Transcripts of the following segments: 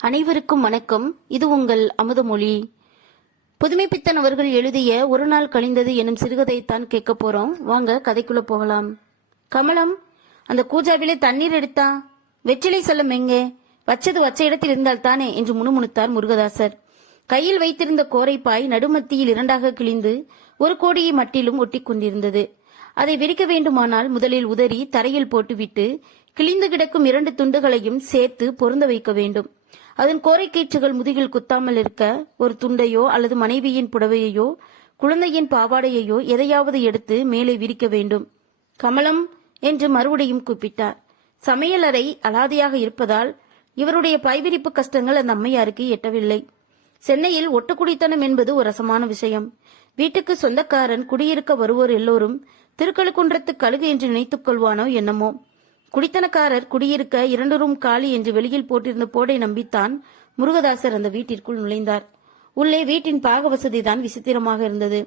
அனைவருக்கும் வணக்கம். இது உங்கள் அமுதமொழி. புதுமைப்பித்தன் அவர்கள் எழுதிய ஒரு நாள் கழிந்தது எனும் சிறுகதைத்தான் கேட்க போறோம். வாங்க கதைக்குள்ள போகலாம். கமலம், அந்த கூஜாவிலே தண்ணீர் எடுத்தா? வெற்றிலை செல்லம் எங்கே? வச்சது வச்ச இடத்தில் இருந்தால் தானே என்று முணுமுணுத்தார் முருகதாசர். கையில் வைத்திருந்த கோரைப்பாய் நடுமத்தியில் இரண்டாக கிழிந்து ஒரு கோடியை மட்டிலும் ஒட்டி கொண்டிருந்தது. அதை விரிக்க வேண்டுமானால் முதலில் உதறி தரையில் போட்டுவிட்டு கிழிந்து கிடக்கும் இரண்டு துண்டுகளையும் சேர்த்து பொருந்த வைக்க வேண்டும். அதன் கோரைக்கீற்றுகள் முதுகில் குத்தாமல் இருக்க ஒரு துண்டையோ அல்லது மனைவியின் புடவையையோ குழந்தையின் பாவாடையையோ எதையாவது எடுத்து மேலே விரிக்க வேண்டும். கமலம் என்று மறுபடியும் கூப்பிட்டார். சமையலறை அலாதியாக இருப்பதால் இவருடைய பாய்விரிப்பு கஷ்டங்கள் அந்த அம்மையாருக்கு எட்டவில்லை. சென்னையில் ஒட்டுக்குடித்தனம் என்பது ஒரு ரசமான விஷயம். வீட்டுக்கு சொந்தக்காரன் குடியிருக்க வருவோர் எல்லோரும் திருக்கழுக்குன்றத்து கழுகு என்று நினைத்துக் கொள்வானோ என்னமோ. குடித்தனக்காரர் குடியிருக்க 2 ரூம் காலி என்று வெளியில் போட்டிருந்த போர்டை நம்பித்தான் முருகதாசர் அந்த வீட்டிற்குள் நுழைந்தார். உள்ளே வீட்டின் பாக வசதிதான் விசித்திரமாக இருந்தது.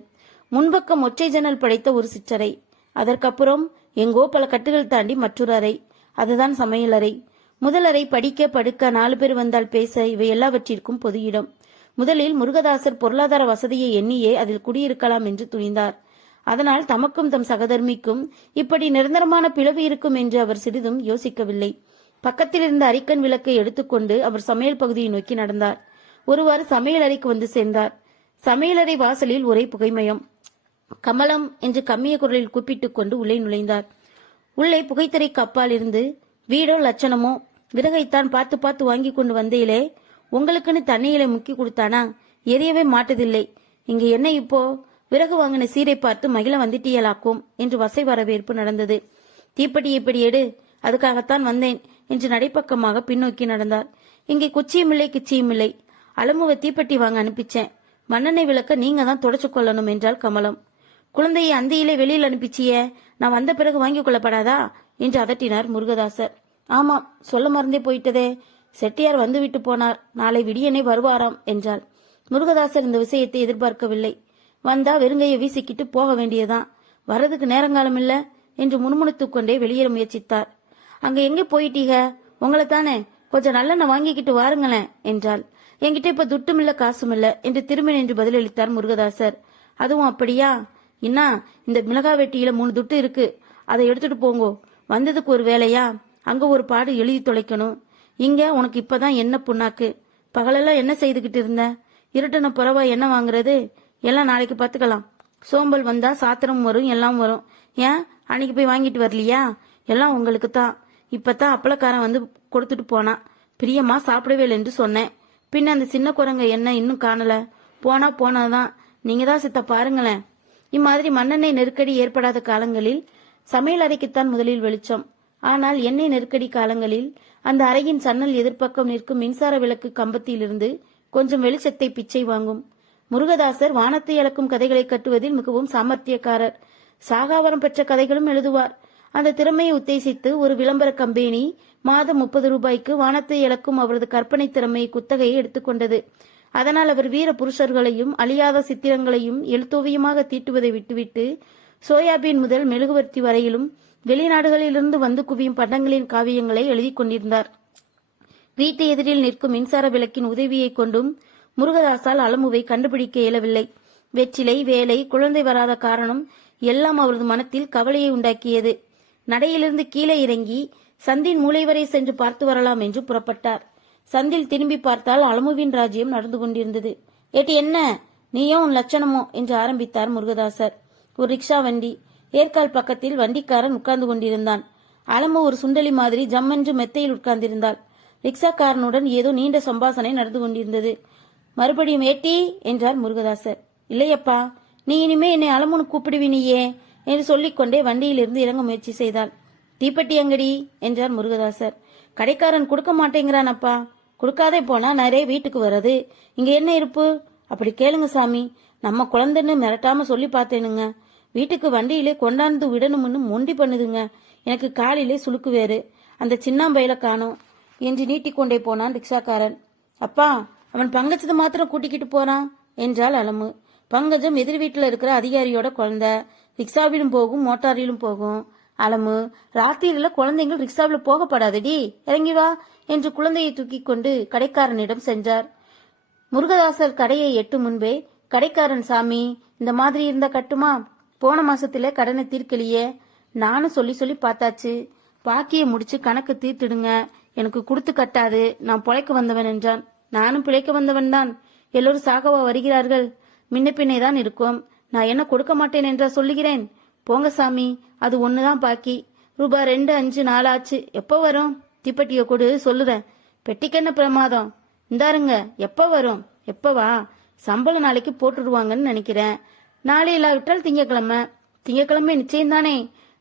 முன்பக்கம் ஒற்றை ஜன்னல் படைத்த ஒரு சிற்றறை, அதற்கப்புறம் எங்கோ பல கட்டுகள் தாண்டி மற்றொரு அறை, அதுதான் சமையலறை. முதலறை படிக்க படுக்க 4 பேர் வந்தால் பேச இவை எல்லாவற்றிற்கும் பொது இடம். முதலில் முருகதாசர் பொருளாதார வசதியை எண்ணியே அதில் குடியிருக்கலாம் என்று துணிந்தார். அதனால் தமக்கும் தம் சகதர்மிக்கும் இப்படி நிரந்தரமான பிளவு இருக்கும் என்று அவர் சிறிதும் யோசிக்கவில்லை. பக்கத்தில் இருந்த அரிக்கன் விளக்கை எடுத்துக்கொண்டு அவர் சமையல் பகுதியை நோக்கி நடந்தார். ஒருவாறு சமையல் அறைக்கு வந்து சேர்ந்தார். சமையலறை வாசலில் ஒரே புகைமயம். கமலம் என்று கம்மிய குரலில் கூப்பிட்டுக் கொண்டு உள்ளே நுழைந்தார். உள்ளே புகைத்தறைக்கு அப்பால் இருந்து, வீடோ லட்சணமோ, விறகைத்தான் பார்த்து பார்த்து வாங்கி கொண்டு வந்தேலே, உங்களுக்குன்னு தண்ணியில முக்கி கொடுத்தானா? எரியவே மாட்டதில்லை. இங்க என்ன இப்போ? விறகு வாங்கின சீரை பார்த்து மகிழ வந்துட்டியலாக்கும் என்று வசை வரவேற்பு நடந்தது. தீப்பெட்டி இப்படி எடு, அதுக்காகத்தான் வந்தேன் என்று நடைப்பக்கமாக பின்னோக்கி நடந்தார். இங்கே குச்சியும் இல்லை கிச்சியும் இல்லை. அலமுவை தீப்பெட்டி வாங்க அனுப்பிச்சேன். மண்ணெண்ணெய் விளக்க நீங்க தான் தொடச்சு கொள்ளணும் என்றாள் கமலம். குழந்தையை அந்தியிலே வெளியில் அனுப்பிச்சிய, நான் வந்த பிறகு வாங்கி கொள்ளப்படாதா என்று அதட்டினார் முருகதாசர். ஆமாம், சொல்ல மறந்தே போயிட்டதே. செட்டியார் வந்து விட்டு போனார். நாளை விடியனே வருவாராம் என்றாள். முருகதாசர் இந்த விஷயத்தை எதிர்பார்க்கவில்லை. வந்தா வெறுங்கையை வீசிக்கிட்டு போக வேண்டியதான், வர்றதுக்கு நேரங்காலம் இல்ல என்று முணுமுணுத்துக் கொண்டே வெளியேற முயற்சித்தார். அங்க எங்க போயிட்டீங்க? உங்களை தானே, கொஞ்சம் நல்லெண்ணெய் வாங்கிக்கிட்டு வாருங்களேன் என்றாள். என்கிட்ட இப்ப துட்டும் இல்ல காசும் இல்ல என்று திரும்பி நின்று பதிலளித்தார் முருகதாசர். அதுவும் அப்படியா? இன்னா இந்த மிளகா வெட்டியில 3 துட்டு இருக்கு, அதை எடுத்துட்டு போங்கோ. வந்ததுக்கு ஒரு வேலையா? அங்க ஒரு பாடு எழுதி தொலைக்கணும். இங்க உனக்கு இப்பதான் என்ன புண்ணாக்கு? பகலெல்லாம் என்ன செய்துகிட்டு இருந்த? இருட்டுன புறவா என்ன வாங்குறது? எல்லாம் நாளைக்கு பாத்துக்கலாம். சோம்பல் வந்தா சாத்திரம் வரும், எல்லாம் வரும். ஏன் அன்னைக்கு போய் வாங்கிட்டு வரலையா? எல்லாம் உங்களுக்கு தான். இப்பதான் அப்பளக்காரன் வந்து கொடுத்துட்டு போனா. பிரியமா சாப்பிடவே இல்லை என்று சொன்னேன். பின்ன அந்த சின்ன குரங்க என்ன இன்னும் காணல? போனாதான். நீங்க தான் சித்த பாருங்களேன். இம்மாதிரி மண்ணெண்ணெய் நெருக்கடி ஏற்படாத காலங்களில் சமையல் அறைக்குத்தான் முதலில் வெளிச்சம். ஆனால் எண்ணெய் நெருக்கடி காலங்களில் அந்த அறையின் சன்னல் எதிர்ப்பக்கம் நிற்கும் மின்சார விளக்கு கம்பத்திலிருந்து கொஞ்சம் வெளிச்சத்தை பிச்சை வாங்கும். முருகதாசர் வானத்தை இழக்கும் கதைகளை கட்டுவதில் மிகவும் சாமர்த்தியக்காரர். சாகாவரம் பெற்ற கதைகளும் எழுதுவார். அந்த திறமையை உத்தேசித்து ஒரு விளம்பர கம்பெனி மாதம் 30 ரூபாய்க்கு வானத்தை இழக்கும் அவரது கற்பனை திறமையை குத்தகையை எடுத்துக்கொண்டது. அதனால் அவர் வீர புருஷர்களையும் அழியாத சித்திரங்களையும் எழுத்தோவியமாக தீட்டுவதை விட்டுவிட்டு சோயாபீன் முதல் மெழுகுவர்த்தி வரையிலும் வெளிநாடுகளிலிருந்து வந்து குவியும் பண்டங்களின் காவியங்களை எழுதி கொண்டிருந்தார். வீட்டு எதிரில் நிற்கும் மின்சார விளக்கின் உதவியை கொண்டும் முருகதாசால் அலமுவை கண்டுபிடிக்க இயலவில்லை. வெற்றிலை, வேலை, குழந்தை வராத காரணம் எல்லாம் அவரது மனத்தில் கவலையை உண்டாக்கியது. நடையிலிருந்து கீழே இறங்கி சந்தின் மூலை வரை சென்று பார்த்து வரலாம் என்று புறப்பட்டார். சந்தில் திரும்பி பார்த்தால் அலமுவின் ராஜ்யம் நடந்து கொண்டிருந்தது. ஏட்டி என்ன நீயோ உன் லட்சணமோ என்று ஆரம்பித்தார் முருகதாசர். ஒரு ரிக்ஷா வண்டி, ஏற்கால் பக்கத்தில் வண்டிக்காரன் உட்கார்ந்து கொண்டிருந்தான். அலமு ஒரு சுண்டலி மாதிரி ஜம்மென்று மெத்தையில் உட்கார்ந்திருந்தாள். ரிக்ஷாக்காரனுடன் ஏதோ நீண்ட சம்பாசனை நடந்து கொண்டிருந்தது. மறுபடியும் ஏட்டி என்றார் முருகதாசர். இல்லையப்பா, நீ இனிமே என்னை அலமுன்னு கூப்பிடுவினியே என்று சொல்லிக்கொண்டே வண்டியிலிருந்து இறங்க முயற்சி செய்தாள். தீப்பெட்டி அங்கடி என்றார் முருகதாசர். கடைக்காரன் கொடுக்க மாட்டேங்கிறான் அப்பா. கொடுக்காதே போனா நிறைய வீட்டுக்கு வர்றது. இங்க என்ன இருப்பு? அப்படி கேளுங்க சாமி, நம்ம குழந்தைன்னு மிரட்டாம சொல்லி பார்த்தேனுங்க. வீட்டுக்கு வண்டியிலே கொண்டாந்து விடணும்னு மொண்டி பண்ணுதுங்க. எனக்கு காலிலே சுளுக்கு வேறு. அந்த சின்னாம்பையில காணோம் என்று நீட்டிக்கொண்டே போனான் ரிக்ஷாக்காரன். அப்பா, அவன் பங்கஜத்தை மாத்திரம் கூட்டிக்கிட்டு போறான் என்றாள் அலமு. பங்கஜம் எதிர் வீட்டுல இருக்கிற அதிகாரியோட குழந்தை. ரிக்ஷாவிலும் போகும், மோட்டாரிலும் போகும். அலமு, ராத்திரியில குழந்தைகள் ரிக்ஷாவில் போகப்படாதடி, இறங்கி வா என்று குழந்தையை தூக்கி கொண்டு கடைக்காரனிடம் சென்றார். முருகதாசர் கடையை எட்டும் முன்பே, கடைக்காரன், சாமி இந்த மாதிரி இருந்தா கட்டுமா? போன மாசத்துல கடனை தீர்க்கலையே, நானும் சொல்லி சொல்லி பார்த்தாச்சு, பாக்கிய முடிச்சு கணக்கு தீர்த்திடுங்க, எனக்கு கொடுத்து கட்டாது, நான் பிழைக்க வந்தவன் என்றான். நானும் பிழைக்க வந்தவன் தான், எல்லோரும் சாகவா வருகிறார்கள், முன்ன பின்னே தான் இருக்கும், நான் என்ன கொடுக்க மாட்டேன் என்றா சொல்லுகிறேன்? போங்க சாமி, அது ஒண்ணுதான் பாக்கி, ரூபாய் 2, 5, 4 ஆச்சு, எப்போ வரும்? தீப்பெட்டிய கொடு, சொல்லுறேன். பெட்டிக்கென்ன பிரமாதம், இந்தாருங்க. எப்ப வரும்? எப்பவா? சம்பளம் நாளைக்கு போட்டுடுவாங்கன்னு நினைக்கிறேன். நாளை இல்லாவிட்டால் திங்கக்கிழமை. திங்கக்கிழமை நிச்சயம்தானே,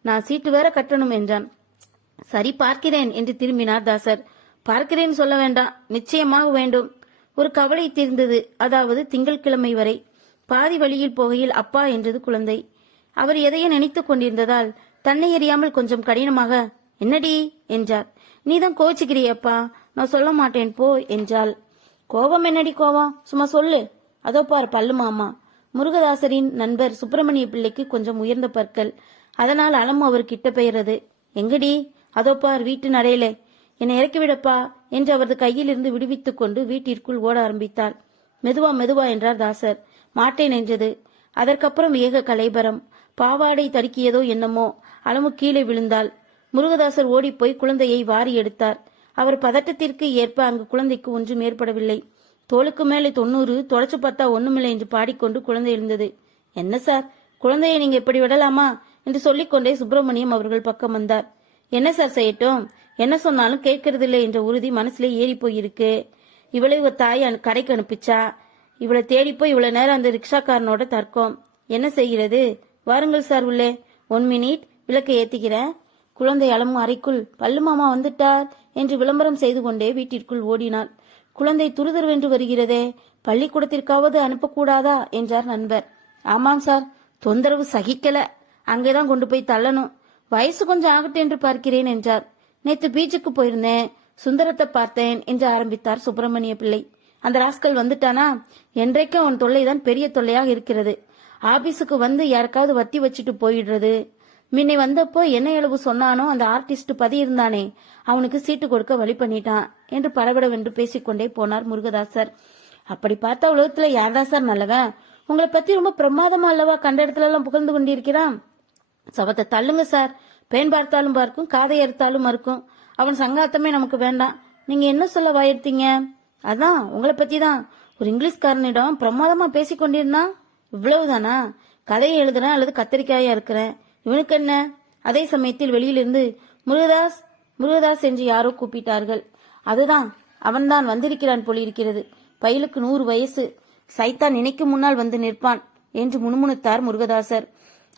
நான் சீட்டு வேற கட்டணும் என்றான். சரி, பார்க்கிறேன் என்று திரும்பினார் தாசர். பார்க்கிறேன் சொல்ல வேண்டாம், நிச்சயமாக வேண்டும். ஒரு கவலை தீர்ந்தது. அதாவது திங்கட்கிழமை வரை. பாதி வழியில் போகையில் அப்பா என்றது குழந்தை. அவர் எதையோ நினைத்துக் கொண்டிருந்ததால் தன்னை அறியாமல் கொஞ்சம் கடினமாக, என்னடி என்றார். நீதான் கோச்சிக்கிறியப்பா, நான் சொல்ல மாட்டேன் போ என்றாள். கோபம் என்னடி கோபம், சும்மா சொல்லு. அதோ பார் பல்லு மாமா. முருகதாசரின் நண்பர் சுப்பிரமணிய பிள்ளைக்கு கொஞ்சம் உயர்ந்த பற்கள், அதனால் அலமு அவர் கிட்ட பெயரது. எங்கடி? அதோ பார் வீட்டு நடையிலே. என்னை இறக்கிவிடப்பா என்று அவரது கையில் இருந்து விடுவித்துக் கொண்டு வீட்டிற்குள் ஓட ஆரம்பித்தாள். மெதுவா மெதுவா என்றார் தாசர். மாட்டேன் என்றது. அதற்கப்புறம் ஏக கலைபரம். பாவாடை தடுக்கியதோ என்னமோ, அலமு கீழே விழுந்தாள். முருகதாசர் ஓடிப்போய் குழந்தையை வாரி எடுத்தார். அவர் பதட்டத்திற்கு ஏற்ப அங்கு குழந்தைக்கு ஒன்றும் ஏற்படவில்லை. தோளுக்கு மேலே 90, தொடச்சு பார்த்தா ஒண்ணுமில்லை என்று பாடிக்கொண்டு குழந்தை எழுந்தது. என்ன சார், குழந்தையை நீங்க இப்படி விடலாமா என்று சொல்லிக்கொண்டே சுப்பிரமணியம் அவர்கள் பக்கம் வந்தார். என்ன சார் செய்யட்டும், என்ன சொன்னாலும் கேட்கறதில்லை என்ற உறுதி மனசுல ஏறி போயிருக்கு. இவளை ஒரு தாய் கடைக்கு அனுப்பிச்சா, இவளை தேடிப்போய் இவ்வளவு நேரம் அந்த ரிக்ஷாக்காரனோட தர்க்கம். என்ன செய்கிறது? வாருங்கள் சார் உள்ளே. 1 மினிட், விளக்கை ஏத்திக்கிறேன். குழந்தை அலமு அறைக்குள், பல்லு மாமா வந்துட்டார் என்று விளம்பரம் செய்து கொண்டே வீட்டிற்குள் ஓடினாள். குழந்தை துருதுருவென்று வருகிறதே, பள்ளிக்கூடத்திற்காவது அனுப்பக்கூடாதா என்றார் நண்பர். ஆமாம் சார், தொந்தரவு சகிக்கல, அங்கேதான் கொண்டு போய் தள்ளணும். வயசு கொஞ்சம் ஆகட்டும் என்று பார்க்கிறேன் என்றார். நேத்து பீச்சுக்கு போயிருந்தேன், சுந்தரத்தை பார்த்தேன் என்று ஆரம்பித்தார் சுப்பிரமணிய பிள்ளை. அந்த ராஸ்கல் வந்துட்டானா? என்றைக்கும் அவன் தொல்லைதான் பெரிய தொல்லையாக இருக்கிறது. ஆபீஸுக்கு வந்து யாருக்காவது வத்தி வச்சுட்டு போயிடுறது. முன்னை வந்தப்போ என்ன அளவு சொன்னானோ அந்த ஆர்டிஸ்ட் பதி இருந்தானே, அவனுக்கு சீட்டு கொடுக்க வழி பண்ணிட்டான் என்று படபடவென்று பேசிக்கொண்டே போனார் முருகதாசர். அப்படி பார்த்தா உலகத்துல யார்தான் சார் நல்லவன்? உங்களை பத்தி ரொம்ப பிரமாதமா அல்லவா கண்ட இடத்துல எல்லாம் புகழ்ந்து கொண்டிருக்கிறான். சபத்தை தள்ளுங்க சார், பேன் பார்த்தாலும் பார்க்கும், காதை அறுத்தாலும் மறுக்கும். அவன் சங்காத்தமே நமக்கு வேண்டாம். நீங்க என்ன சொல்ல வாயெடுத்தீங்க? அதான் உங்களை பத்தி தான். ஒரு இங்கிலீஷ்காரனிடம் பிரமாதமா பேசிக்கொண்டிருந்தான். இவ்வளவுதானா? கதையை எழுதுறேன் அல்லது கத்திரிக்காயா இருக்கிறேன், இவனுக்கு என்ன? அதே சமயத்தில் வெளியிலிருந்து முருகதாஸ் முருகதாஸ் என்று யாரோ கூப்பிட்டார்கள். அதுதான், அவன்தான் வந்திருக்கிறான் போலிருக்கிறது. பையலுக்கு 100 வயசு. சைத்தான் நினைக்கும் முன்னால் வந்து நிற்பான் என்று முணுமுணுத்தார் முருகதாசர்.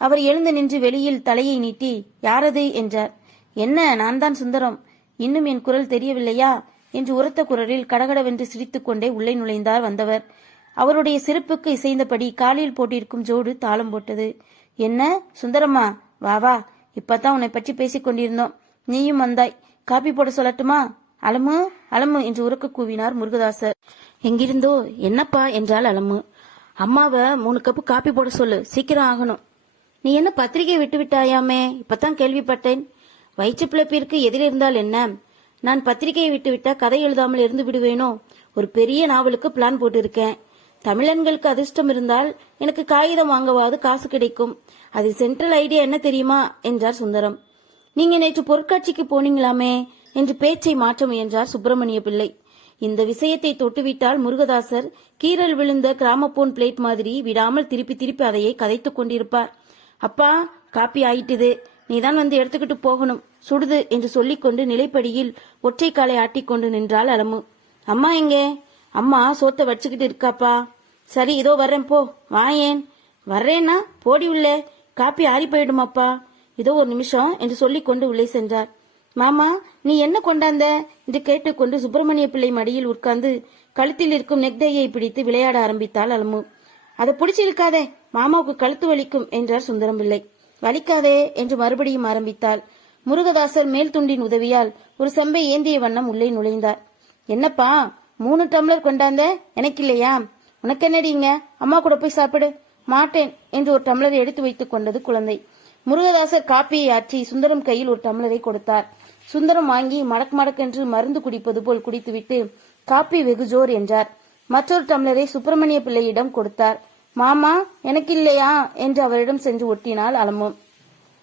அவர் எழுந்து நின்று வெளியில் தலையை நீட்டி, யாரது என்றார். என்ன, நான் தான் சுந்தரம். இன்னும் என் குரல் தெரியவில்லையா என்று உரத்த குரலில் கடகடவென்று சிரித்துக்கொண்டே உள்ளே நுழைந்தார் வந்தவர். அவருடைய சிரிப்புக்கு இசைந்தபடி காலில் போட்டிருக்கும் ஜோடு தாளம் போட்டது. என்ன சுந்தரம்மா, வா வா, இப்பதான் உன்னை பற்றி பேசிக் கொண்டிருந்தோம், நீயும் வந்தாய். காப்பி போட சொல்லட்டுமா? அலமு அலமு என்று உரக்க கூவினார் முருகதாசர். எங்கிருந்தோ. என்னப்பா என்றாள் அலமு. அம்மாவை 3 கப்பு காப்பி போட சொல்லு, சீக்கிரம் ஆகணும். நீ என்ன பத்திரிகை விட்டு விட்டாயாமே? இப்பதான் கேள்விப்பட்டேன். வயிற்று பிழைப்பிற்கு எதிரிருந்தால் என்ன? நான் பத்திரிகையை விட்டு விட்டா கதை எழுதாமல் இருந்து விடுவேனோ? ஒரு பெரிய நாவலுக்கு பிளான் போட்டு இருக்கேன். தமிழன்களுக்கு அதிர்ஷ்டம் இருந்தால் எனக்கு காகிதம் வாங்கவாது காசு கிடைக்கும். அது சென்ட்ரல் ஐடியா என்ன தெரியுமா என்றார் சுந்தரம். நீங்க நேற்று பொருட்காட்சிக்கு போனீங்களாமே என்று பேச்சை மாற்ற முயன்றார் சுப்பிரமணிய பிள்ளை. இந்த விஷயத்தை தொட்டுவிட்டால் முருகதாசர் கீரல் விழுந்த கிராமபோன் பிளேட் மாதிரி விடாமல் திருப்பி திருப்பி அதையே கதைத்துக் கொண்டிருப்பார். அப்பா, காப்பி ஆயிட்டுது, நீதான் வந்து எடுத்துக்கிட்டு போகணும், சுடுது என்று சொல்லிக்கொண்டு நிலைப்படியில் ஒற்றை காலை ஆட்டிக்கொண்டு நின்றாள் அலமு. அம்மா எங்கே? அம்மா சோத்தை வச்சுக்கிட்டு இருக்காப்பா. சரி, இதோ வர்றேன், போ. வாயேன். வர்றேன்னா போடி உள்ளே, காப்பி ஆறி போயிடுமாப்பா. இதோ ஒரு நிமிஷம் என்று சொல்லிக்கொண்டு உள்ளே சென்றார். மாமா, நீ என்ன கொண்டாந்த என்று கேட்டுக்கொண்டு சுப்பிரமணிய பிள்ளை மடியில் உட்கார்ந்து கழுத்தில் இருக்கும் நெக்டையை பிடித்து விளையாட ஆரம்பித்தாள் அலமு. அதை பிடிச்சி இழுக்காதே, மாமாவுக்கு கழுத்து வலிக்கும் என்றார் சுந்தரம் பிள்ளை. வலிக்காதே என்று மறுபடியும் ஆரம்பித்தாள். முருகதாசர் மேல் துண்டின் உதவியால் ஒரு செம்பை ஏந்திய வண்ணம் உள்ளே நுழைந்தார். என்னப்பா 3 டம்ளர் கொண்டாந்த, எனக்கு இல்லையா? உனக்கு என்னடிங்க, அம்மா கூட போய் சாப்பிடு. மாட்டேன் என்று ஒரு டம்ளரை எடுத்து வைத்துக் கொண்டது குழந்தை. முருகதாசர் காப்பியை ஆற்றி சுந்தரம் கையில் ஒரு டம்ளரை கொடுத்தார். சுந்தரம் வாங்கி மடக் மடக்கென்று மருந்து குடிப்பது போல் குடித்துவிட்டு காப்பி வெகுஜோர் என்றார். மற்றொரு டம்ளரை சுப்பிரமணிய பிள்ளையிடம் கொடுத்தார். மாமா எனக்கு இல்லையா என்று அவரிடம் சென்று ஒட்டினாள் அலமு.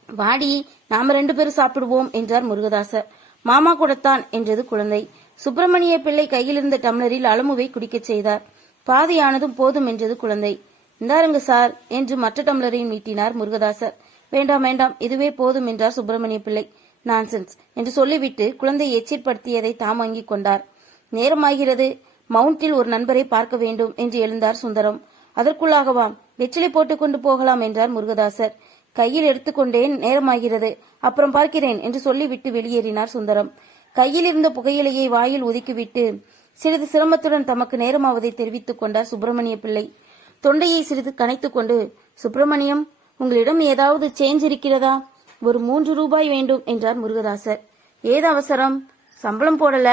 வாடி, நாம 2 பேரும் சாப்பிடுவோம் என்றார் முருகதாசர். மாமா கூடத்தான் என்றது குழந்தை. சுப்பிரமணிய பிள்ளை கையில் இருந்த டம்ளரில் அலமுவை குடிக்கச் செய்தார். பாதியானதும் போதும் என்றது குழந்தை. இந்தாருங்க சார் என்று மற்ற டம்ளரையும் நீட்டினார் முருகதாசர். வேண்டாம் வேண்டாம், இதுவே போதும் என்றார் சுப்பிரமணிய பிள்ளை. நான்சென்ஸ் என்று சொல்லிவிட்டு குழந்தை எச்சிற்படுத்தியதை தாம் வாங்கிக் கொண்டார். நேரமாகிறது, மவுண்டில் ஒரு நண்பரை பார்க்க வேண்டும் என்று எழுந்தார் சுந்தரம். அதற்குள்ளாகவாம், வெற்றிலை போட்டுக் கொண்டு போகலாம் என்றார் முருகதாசர். கையில் எடுத்துக்கொண்டேன், நேரமாகிறது, அப்புறம் பார்க்கிறேன் என்று சொல்லிவிட்டு வெளியேறினார் சுந்தரம். கையில் இருந்த புகையிலையை வாயில் ஒதுக்கிவிட்டு சிறிது சிரமத்துடன் தமக்கு நேரமாவதை தெரிவித்துக் கொண்டார் சுப்பிரமணிய பிள்ளை. தொண்டையை சிறிது கனைத்துக் கொண்டு, சுப்பிரமணியம், உங்களிடம் ஏதாவது சேஞ்ச் இருக்கிறதா? ஒரு 3 ரூபாய் வேண்டும் என்றார் முருகதாசர். ஏது அவசரம்? சம்பளம் போடல,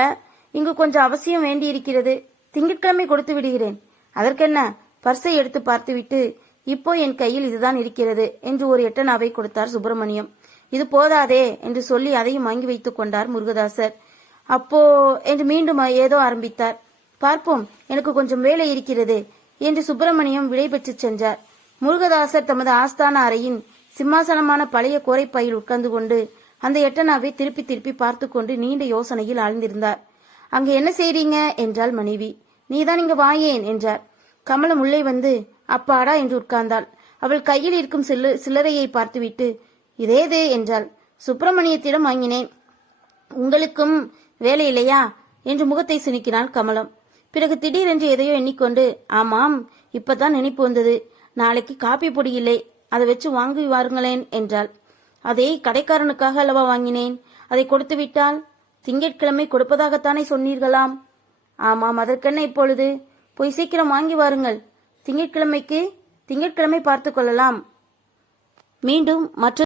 இங்கு கொஞ்சம் அவசியம் வேண்டி இருக்கிறது. திங்கட்கிழமை கொடுத்து விடுகிறேன். அதற்கென்ன? பர்ஸை எடுத்து பார்த்துவிட்டு, இப்போ என் கையில் இதுதான் இருக்கிறது என்று ஒரு எட்டனாவை கொடுத்தார் சுப்பிரமணியம். இது போதாதே என்று சொல்லி அதையும் வாங்கி வைத்துக் கொண்டார் முருகதாசர். அப்போ என்று மீண்டும் ஏதோ ஆரம்பித்தார். பார்ப்போம், எனக்கு கொஞ்சம் வேலை இருக்கிறது என்று சுப்பிரமணியம் விடை பெற்று சென்றார். முருகதாசர் தமது ஆஸ்தான அறையின் சிம்மாசனமான பழைய கோரைப்பையில் உட்கார்ந்து கொண்டு அந்த எட்டனாவை திருப்பி திருப்பி பார்த்து கொண்டு நீண்ட யோசனையில் ஆழ்ந்திருந்தார். அங்க என்ன செய்றீங்க என்றாள் மனைவி. நீதான் இங்க வாயேன் என்றார். கமலம் உள்ளே வந்து அப்பாடா என்று உட்கார்ந்தாள். அவள் கையில் இருக்கும் சில்லறையை பார்த்துவிட்டு இதேது என்றாள். சுப்பிரமணியத்திடம் வாங்கினேன். உங்களுக்கும் வேலை இல்லையா என்று முகத்தை சுணுக்கினாள் கமலம். பிறகு திடீரென்று எதையோ எண்ணிக்கொண்டு, ஆமாம், இப்பதான் நினைப்பு வந்தது, நாளைக்கு காப்பி பொடி இல்லை, அதை வச்சு வாங்கி வாருங்களேன் என்றாள். அதை கடைக்காரனுக்காக அல்லவா வாங்கினேன், அதை கொடுத்து விட்டால்? திங்கட்கிழமை கொடுப்பதாகத்தானே சொன்னீர்களாம். ஆமாம், அதற்கென்ன இப்பொழுது? போய் சீக்கிரம் வாங்கி வாருங்கள். திங்கட்கிழமை பார்த்து கொள்ளலாம். மீண்டும் மற்ற